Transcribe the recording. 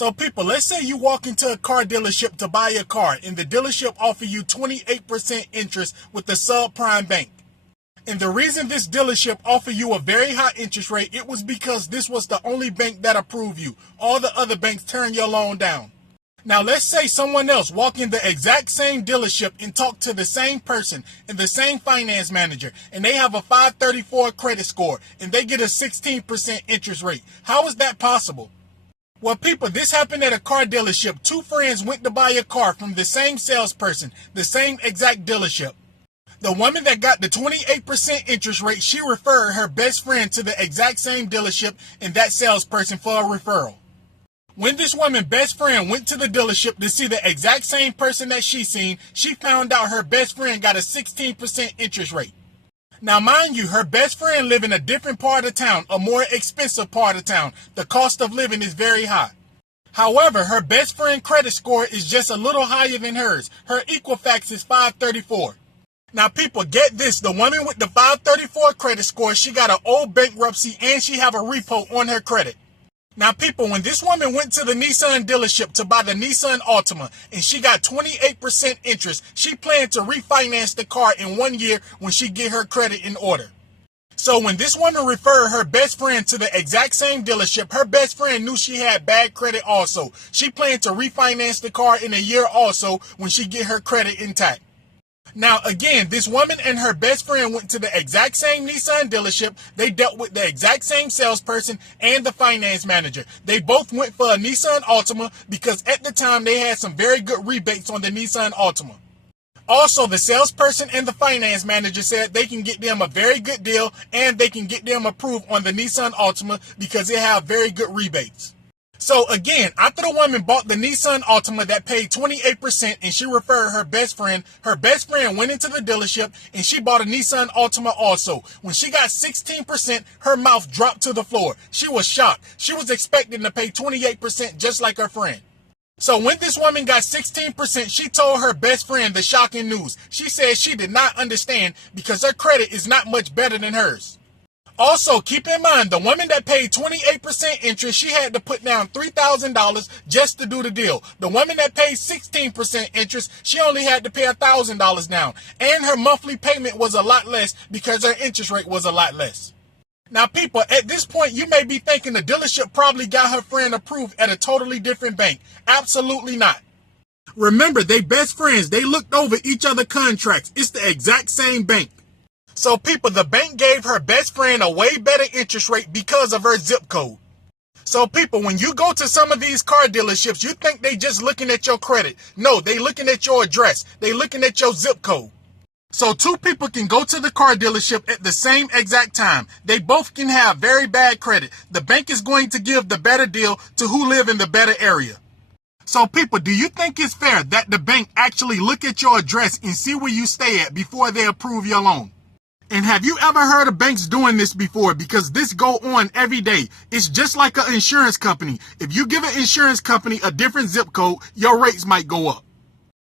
So people, let's say you walk into a car dealership to buy a car and the dealership offer you 28% interest with the subprime bank. And the reason this dealership offered you a very high interest rate, it was because this was the only bank that approved you. All the other banks turned your loan down. Now let's say someone else walk in the exact same dealership and talk to the same person and the same finance manager, and they have a 534 credit score and they get a 16% interest rate. How is that possible? Well, people, this happened at a car dealership. Two friends went to buy a car from the same salesperson, the same exact dealership. The woman that got the 28% interest rate, she referred her best friend to the exact same dealership and that salesperson for a referral. When this woman's best friend went to the dealership to see the exact same person that she seen, she found out her best friend got a 16% interest rate. Now, mind you, her best friend live in a different part of town, a more expensive part of town. The cost of living is very high. However, her best friend credit score is just a little higher than hers. Her Equifax is 534. Now, people, get this. The woman with the 534 credit score, she got an old bankruptcy and she have a repo on her credit. Now, people, when this woman went to the Nissan dealership to buy the Nissan Altima and she got 28% interest, she planned to refinance the car in 1 year when she get her credit in order. So when this woman referred her best friend to the exact same dealership, her best friend knew she had bad credit also. She planned to refinance the car in a year also when she get her credit intact. Now, again, this woman and her best friend went to the exact same Nissan dealership. They dealt with the exact same salesperson and the finance manager. They both went for a Nissan Altima because at the time they had some very good rebates on the Nissan Altima. Also, the salesperson and the finance manager said they can get them a very good deal and they can get them approved on the Nissan Altima because they have very good rebates. So again, after the woman bought the Nissan Altima that paid 28% and she referred her best friend went into the dealership and she bought a Nissan Altima also. When she got 16%, her mouth dropped to the floor. She was shocked. She was expecting to pay 28% just like her friend. So when this woman got 16%, she told her best friend the shocking news. She said she did not understand because her credit is not much better than hers. Also, keep in mind, the woman that paid 28% interest, she had to put down $3,000 just to do the deal. The woman that paid 16% interest, she only had to pay $1,000 down. And her monthly payment was a lot less because her interest rate was a lot less. Now, people, at this point, you may be thinking the dealership probably got her friend approved at a totally different bank. Absolutely not. Remember, they best friends. They looked over each other's contracts. It's the exact same bank. So people, the bank gave her best friend a way better interest rate because of her zip code. So people, when you go to some of these car dealerships, you think they just looking at your credit. No, they looking at your address. They looking at your zip code. So two people can go to the car dealership at the same exact time. They both can have very bad credit. The bank is going to give the better deal to who live in the better area. So people, do you think it's fair that the bank actually look at your address and see where you stay at before they approve your loan? And have you ever heard of banks doing this before? Because this go on every day. It's just like an insurance company. If you give an insurance company a different zip code, your rates might go up.